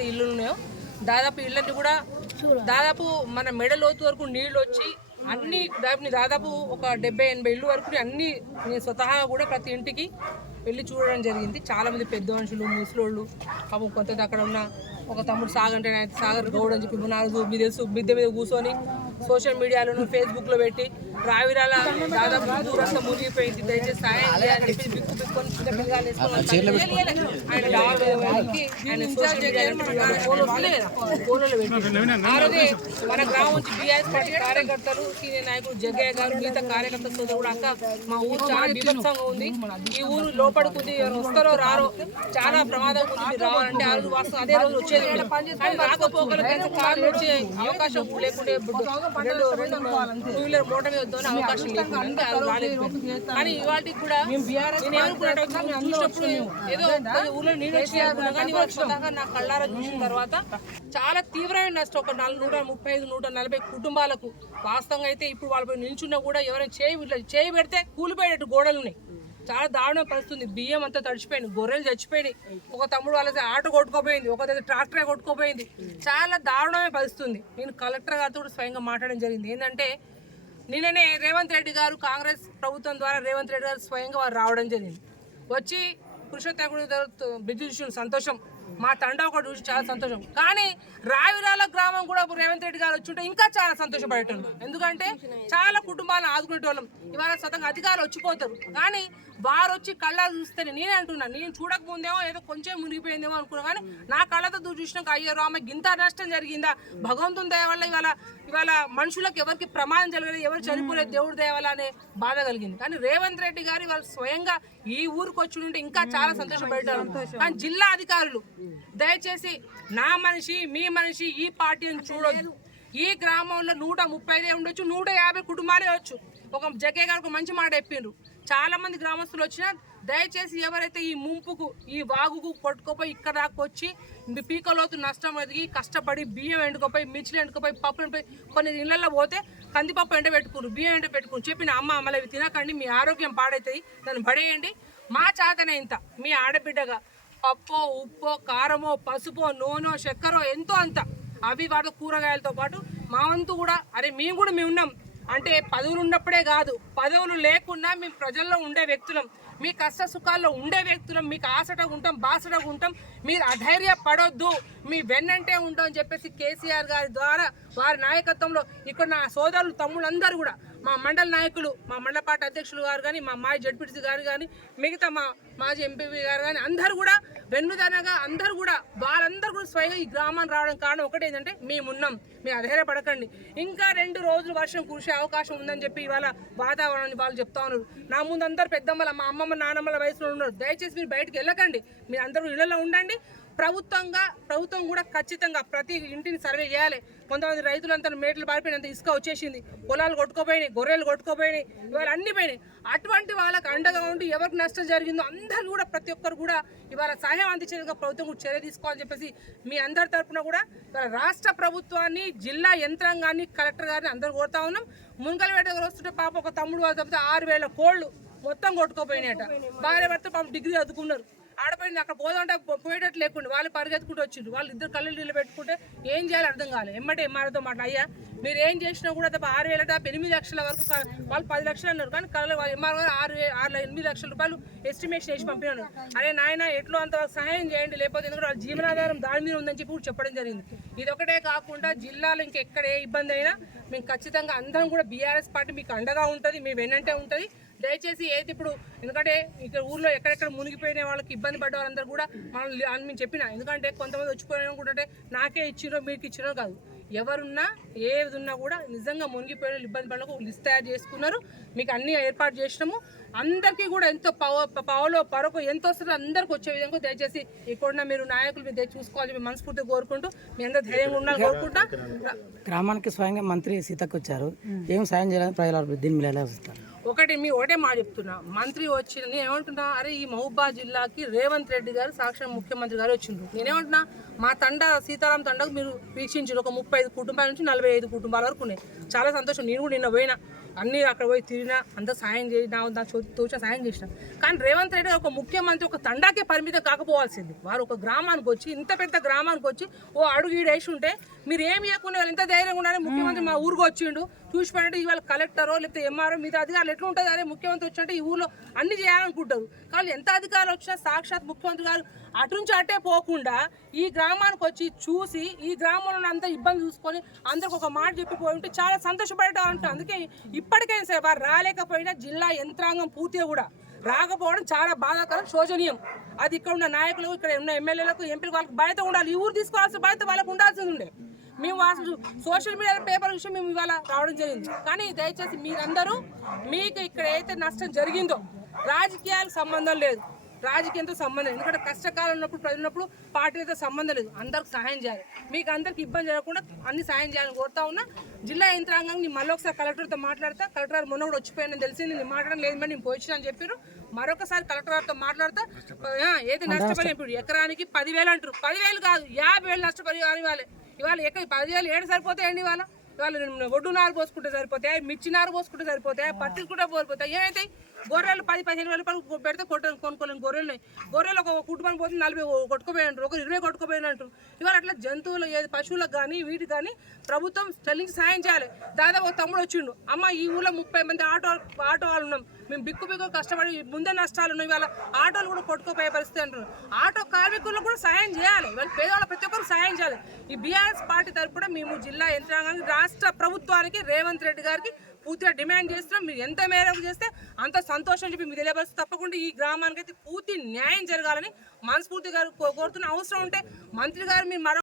ఎక్కడైతే ఇల్లు ఉన్నాయో దాదాపు ఇళ్ళని కూడా దాదాపు మన మెడ లోతు వరకు నీళ్ళు వచ్చి అన్ని దాదాపు దాదాపు ఒక డెబ్బై ఎనభై ఇల్లు వరకు అన్ని నేను స్వతహాగా కూడా ప్రతి ఇంటికి వెళ్ళి చూడడం జరిగింది. చాలా మంది పెద్ద మనుషులు ముసలోళ్ళు పాపం కొంత అక్కడ ఉన్న ఒక తమ్ముడు సాగంటే సాగర్ గౌడ్ అని చెప్పి నాలుగు మీద తెలుసు మిద్దె మీద కూర్చొని సోషల్ మీడియాలోను ఫేస్బుక్లో పెట్టి రావిరాల దాదాపు దూరంతా మునిగిపోయింది. దయచేసి సాయం చేయాలని చెప్పి బిక్కు బిక్కుని కింద పిల్లగాళ్ళు వేసుకొని ఆయన డాబా వాళ్ళకి ఆయన సోషల్ మీడియాలో మన ఫోన్లో పెట్టి. గ్రామం నుంచి బీఆర్ఎస్ పార్టీ కార్యకర్తలు సీనియర్ నాయకుడు జగ్గయ్య గారు మిగతా కార్యకర్తల సోదరు కూడా అక్క మా ఊరు చాలా బీభత్సంగా ఉంది. ఈ ఊరు లోపడుకుంది వస్తారో రారో చాలా ప్రమాదం ఉంది. మీరు రావాలంటే ఆ రోజు వాస్తవం అదే రోజు వచ్చేది. రాకపోకలు కార్లు వచ్చే అవకాశం లేకుండే టూ వీలర్ మోటార్ మీద వద్దామని అవకాశం లేకుండా ఆ రోజు రాలేదు కానీ కూడా నేను చూసినప్పుడు ఏదో కానీ ఇవాళ స్వతహాగా నా కళ్ళారా చూసిన తర్వాత చాలా తీవ్రమైన నష్టం. ఒక నాలుగు నూట ముప్పై ఐదు నూట నలభై కుటుంబాలకు వాస్తవంగా అయితే ఇప్పుడు వాళ్ళపై నిల్చున్నా కూడా ఎవరైనా చేయి చేయి పెడితే కూలిపోయేటట్టు గోడలు ఉన్నాయి చాలా దారుణం పరిస్థితుంది. బియ్యం అంతా తడిచిపోయింది గొర్రెలు చచ్చిపోయినాయి. ఒక తమ్ముడు వాళ్ళ ఆటో కొట్టుకోపోయింది ఒక దగ్గర ట్రాక్టరే కొట్టుకోపోయింది. చాలా దారుణమే పరిస్థితుంది. నేను కలెక్టర్ గారితో కూడా స్వయంగా మాట్లాడడం జరిగింది. ఏంటంటే నిన్ననే రేవంత్ రెడ్డి గారు కాంగ్రెస్ ప్రభుత్వం ద్వారా రేవంత్ రెడ్డి గారు స్వయంగా వారు రావడం జరిగింది. వచ్చి పురుషోత్తముడు బ్రిడ్జ్ చూసిన సంతోషం. మా తండ ఒకటి చూసి చాలా సంతోషం. కానీ రావిరాల గ్రామం కూడా రేవంత్ రెడ్డి గారు వచ్చుంటే ఇంకా చాలా సంతోషపడేటోళ్ళు. ఎందుకంటే చాలా కుటుంబాలను ఆదుకునేటోళ్ళం. ఇవాళ స్వతంగా అధికారులు వచ్చిపోతారు. కానీ వారు వచ్చి కళ్ళ చూస్తేనే నేనే అంటున్నాను నేను చూడకముందేమో ఏదో కొంచెం మునిగిపోయిందేమో అనుకున్నా కానీ నా కళ్ళతో దూ చూసినాక అయ్యో రామ గింత నష్టం జరిగిందా? భగవంతుని దయ వల్ల ఇవాళ ఇవాళ మనుషులకు ఎవరికి ప్రమాదం జరగలేదు ఎవరు చనిపోలేదు దేవుడు దయ వల్ల అనే బాధ కలిగింది. కానీ రేవంత్ రెడ్డి గారు ఇవాళ స్వయంగా ఈ ఊరికి వచ్చి ఉంటే ఇంకా చాలా సంతోషపడ్డారు. కానీ జిల్లా అధికారులు దయచేసి నా మనిషి మీ మనిషి ఈ పార్టీ అని చూడొద్దు. ఈ గ్రామంలో నూట ముప్పై ఐదే ఉండొచ్చు నూట యాభై కుటుంబాలే వచ్చు. ఒక జగ్గయ్య గారు ఒక మంచి మాట చెప్పిండ్రు. చాలా మంది గ్రామస్తులు వచ్చినా దయచేసి ఎవరైతే ఈ ముంపుకు ఈ వాగుకు కొట్టుకోపోయి ఇక్కడ దాకా వచ్చి పీకలోతు నష్టం ఎదిగి కష్టపడి బియ్యం ఎండుకోపోయి మిర్చిలు ఎండుకోపోయి పప్పు ఎండిపోయి కొన్ని ఇళ్ళలో పోతే కందిపప్పు ఎండ పెట్టుకున్నారు బియ్యం ఎండ పెట్టుకుని చెప్పిన అమ్మ అమ్మలు ఇవి తినకండి మీ ఆరోగ్యం పాడవుతాయి దాన్ని పడేయండి. మా చేతనే ఇంత. మీ ఆడబిడ్డగా పప్పో ఉప్పో కారమో పసుపో నూనె చక్కెరో ఎంతో అంత. అవి వాటి కూరగాయలతో పాటు మా వంతు కూడా అరే మేము కూడా మేము ఉన్నాం. అంటే పదవులు ఉన్నప్పుడే కాదు పదవులు లేకున్నా మేము ప్రజల్లో ఉండే వ్యక్తులం. మీ కష్ట సుఖాల్లో ఉండే వ్యక్తులం మీకు ఆశటగా ఉంటాం బాసటగా ఉంటాం. మీరు అధైర్య పడొద్దు మీ వెన్నంటే ఉంటాం అని చెప్పేసి కేసీఆర్ గారి ద్వారా వారి నాయకత్వంలో ఇక్కడ నా సోదరులు తమ్ముళ్ళందరూ కూడా మా మండల నాయకులు మా మండల పార్టీ అధ్యక్షులు గారు కానీ మా మాజీ జడ్పీటీసీ గారు కానీ మిగతా మా మాజీ ఎంపీపీ గారు కానీ అందరూ కూడా వెన్నుదనగా అందరూ కూడా వాళ్ళందరూ కూడా స్వయంగా ఈ గ్రామాన్ని రావడం కారణం ఒకటి ఏంటంటే మేమున్నాం. మీరు అధైర్యపడకండి. ఇంకా రెండు రోజులు వర్షం కురిసే అవకాశం ఉందని చెప్పి ఇవాళ వాతావరణాన్ని వాళ్ళు చెప్తా ఉన్నారు. నా ముందు అందరు పెద్దమ్మల మా అమ్మమ్మ నానమ్మల వయసులో ఉన్నారు. దయచేసి మీరు బయటకు వెళ్ళకండి. మీరు అందరూ ఇళ్ళలో ఉండండి. ప్రభుత్వంగా ప్రభుత్వం కూడా ఖచ్చితంగా ప్రతి ఇంటిని సర్వే చేయాలి. కొంతమంది రైతులంతా మేటలు పారిపోయినంత ఇసుక వచ్చేసింది. పొలాలు కొట్టుకోపోయినాయి గొర్రెలు కొట్టుకోపోయినాయి ఇవాళ అన్ని పోయినాయి. అటువంటి వాళ్ళకి అండగా ఉండి ఎవరికి నష్టం జరిగిందో అందరూ కూడా ప్రతి ఒక్కరు కూడా ఇవాళ సహాయం అందించేందుకు ప్రభుత్వం కూడా చర్య తీసుకోవాలని చెప్పేసి మీ అందరి తరపున కూడా రాష్ట్ర ప్రభుత్వాన్ని జిల్లా యంత్రాంగాన్ని కలెక్టర్ గారిని అందరూ కోరుతా ఉన్నాం. మునగలవేట వస్తుంటే పాప ఒక తమ్ముడు వాళ్ళు తప్పితే ఆరు వేల కోళ్ళు మొత్తం కొట్టుకోపోయినాయట. భార్య భర్త పాపం డిగ్రీ చదువుకున్నారు. ఆడపోయింది అక్కడ పోదంటే పోయేటట్టు లేకుండా. వాళ్ళు పరిగెత్తుకుంటూ వచ్చిండ్రు. వాళ్ళు ఇద్దరు కళ్ళు నీళ్ళు పెట్టుకుంటే ఏం చేయాలి అర్థం కాలేదు ఎమ్మటే ఎంఆర్తో మాట అయ్యా మీరు ఏం చేసినా కూడా తప్ప ఆరు వేల డెబ్బై ఎనిమిది లక్షల వరకు వాళ్ళు పది లక్షలు అన్నారు. కానీ కళ్ళు వాళ్ళు ఎంఆర్ గారు ఆరు ఆరు ఎనిమిది లక్షల రూపాయలు ఎస్టిమేషన్ చేసి పంపినాను అరే నాయన ఎట్లో అంత సహాయం చేయండి. లేకపోతే ఎందుకంటే వాళ్ళ జీవనాధారం దాని మీద ఉందని చెప్పి చెప్పడం జరిగింది. ఇది ఒకటే కాకుండా జిల్లాలో ఇంకెక్కడ ఏ ఇబ్బంది అయినా మేము ఖచ్చితంగా అందరం కూడా బీఆర్ఎస్ పార్టీ మీకు అండగా ఉంటుంది. మేము వెన్నంటే ఉంటుంది. దయచేసి ఏది ఇప్పుడు ఎందుకంటే ఇక్కడ ఊర్లో ఎక్కడెక్కడ మునిగిపోయిన వాళ్ళకి ఇబ్బంది పడ్డ వాళ్ళందరూ కూడా మనం అని మేము చెప్పిన. ఎందుకంటే కొంతమంది వచ్చిపోయిన కూడా నాకే ఇచ్చిరో మీకు ఇచ్చిరో కాదు. ఎవరున్నా ఏది ఉన్నా కూడా నిజంగా మునిగిపోయిన ఇబ్బంది పడకు లిస్ట్ తయారు చేసుకున్నారు. మీకు అన్ని ఏర్పాటు చేసినాము. అందరికీ కూడా ఎంతో పవ పవలో పరకు ఎంత వస్తుందో అందరికి వచ్చే విధంగా దయచేసి ఇక్కడ మీరు నాయకులు మీరు చూసుకోవాలి మీ మనస్ఫూర్తిగా కోరుకుంటూ మీ అందరూ ధైర్యంగా ఉండాలి కోరుకుంటా. గ్రామానికి స్వయంగా మంత్రి సీతకు వచ్చారు. ఏం సాయం చేయాలని ప్రజల దీని మీద వస్తారు? ఒకటి మీ ఒకటే మా చెప్తున్నా. మంత్రి వచ్చిన నేను ఏమంటున్నా అరే ఈ మహబూబాద్ జిల్లాకి రేవంత్ రెడ్డి గారు సాక్షాత్ ముఖ్యమంత్రి గారు వచ్చిండ్రు. నేనేమంటున్నా మా తండ సీతారాం తండకు మీరు వీక్షించారు ఒక ముప్పై ఐదు కుటుంబాల నుంచి నలభై ఐదు కుటుంబాల వరకు ఉన్నాయి. చాలా సంతోషం. నేను కూడా నిన్న పోయినా. అన్నీ అక్కడ పోయి తిరిగినా అంత సాయం చేసినా నాకు చూ- తోచిన సాయం చేసిన. కానీ రేవంత్ రెడ్డి ఒక ముఖ్యమంత్రి ఒక తండాకే పరిమితం కాకపోవాల్సింది. వారు ఒక గ్రామానికి వచ్చి ఇంత పెద్ద గ్రామానికి వచ్చి ఓ అడుగు ఈడు వేసి ఉంటే మీరు ఏమి ఇవ్వకుండా వాళ్ళు ఇంత ధైర్యంగా ఉండాలి ముఖ్యమంత్రి మా ఊరికి వచ్చిండు. చూసి పడితే ఇవాళ కలెక్టరో లేకపోతే ఎంఆర్ఓ మీద అధికారులు ఎట్లా ఉంటుంది అరే ముఖ్యమంత్రి వచ్చినట్టే ఈ ఊళ్ళో అన్ని చేయాలనుకుంటారు. కానీ ఎంత అధికారులు వచ్చినా సాక్షాత్ ముఖ్యమంత్రి గారు అటు నుంచి అటే పోకుండా ఈ గ్రామానికి వచ్చి చూసి ఈ గ్రామంలో అంత ఇబ్బంది చూసుకొని అందరికి ఒక మాట చెప్పిపోయి ఉంటే చాలా సంతోషపడటం అందుకే ఇప్పటికైనా సరే వారు రాలేకపోయినా జిల్లా యంత్రాంగం పూర్తిగా కూడా రాకపోవడం చాలా బాధాకరం శోచనీయం. అది ఇక్కడ ఉన్న నాయకులు ఇక్కడ ఉన్న ఎమ్మెల్యేలకు ఎంపీలకు వాళ్ళకి బయట ఉండాలి. ఈ ఊరు తీసుకోవాల్సిన బయట వాళ్ళకు ఉండాల్సింది ఉండే. మేము అసలు సోషల్ మీడియా పేపర్ విషయం మేము ఇవాళ రావడం జరిగింది. కానీ దయచేసి మీరందరూ మీకు ఇక్కడ ఏదైతే నష్టం జరిగిందో రాజకీయాలకు సంబంధం లేదు. రాజకీయంతో సంబంధం లేదు. ఎందుకంటే కష్టకాలం ఉన్నప్పుడు ప్రజలు ఉన్నప్పుడు పార్టీలతో సంబంధం లేదు. అందరికి సహాయం చేయాలి. మీకు అందరికి ఇబ్బంది జరగకుండా అన్ని సహాయం చేయాలని కోరుతా ఉన్నా. జిల్లా యంత్రాంగం నేను మళ్ళీ ఒకసారి కలెక్టర్తో మాట్లాడతా. కలెక్టర్ గారు మొన్న కూడా వచ్చిపోయానని తెలిసింది. నేను మాట్లాడడం లేదు మరి నేను పోయినా అని చెప్పారు. మరొకసారి కలెక్టర్ గారితో మాట్లాడతా. ఏది నష్టపరిహారం ఇప్పుడు ఎకరానికి పదివేలు అంటారు. పదివేలు కాదు యాభై వేలు నష్టపరిహారం ఇవ్వాలి. ఇవాళ ఎక్కడ పదివేలు ఏడు సరిపోతాయండి ఇవాళ. వాళ్ళు ఒడ్డు నారు పోసుకుంటే సరిపోతాయి? మిర్చి నారు పోసుకుంటే సరిపోతాయి? పత్తి కూడా పోరిపోతాయి. ఏమైతే గొర్రెలు పది పదిహేను వేల రూపాయలు పెడితే కొట్ట కొనుక్కోలేని గొర్రెలు ఉన్నాయి. గొర్రెలు ఒక కుటుంబం పోతే నలభై కొట్టుకుపోయినారు ఒకరు ఇరవై కొట్టుకుపోయినట్టు. ఇవాళ అట్లా జంతువులు ఏది పశువులకు కానీ వీటికి కానీ ప్రభుత్వం చెల్లించి సాయం చేయాలి. దాదాపు ఒక తమ్ముడు వచ్చిండు. అమ్మ ఈ ఊళ్ళో ముప్పై మంది ఆటో ఆటో వాళ్ళు ఉన్నాం మేము బిక్కు బిక్కు కష్టపడి ముందే నష్టాలు ఉన్నాయి. వాళ్ళ ఆటోలు కూడా కొట్టుకోపోయే పరిస్థితి అంటారు ఆటో కార్మికులకు కూడా సాయం చేయాలి. వాళ్ళు పేదవాళ్ళ ప్రతి ఒక్కరు సాయం చేయాలి. ఈ బీఆర్ఎస్ పార్టీ తరపున మేము జిల్లా యంత్రాంగానికి రాష్ట్ర ప్రభుత్వానికి రేవంత్ రెడ్డి గారికి పూర్తిగా డిమాండ్ చేస్తున్నాం. మీరు ఎంత మేరకు చేస్తే అంత సంతోషం చెప్పి మీరు తెలియపరుస్తూ తప్పకుండా ఈ గ్రామానికి అయితే పూర్తి న్యాయం జరగాలని మనస్ఫూర్తిగా కో- కోరుతున్న అవసరం ఉంటే మంత్రి గారు మీరు మరో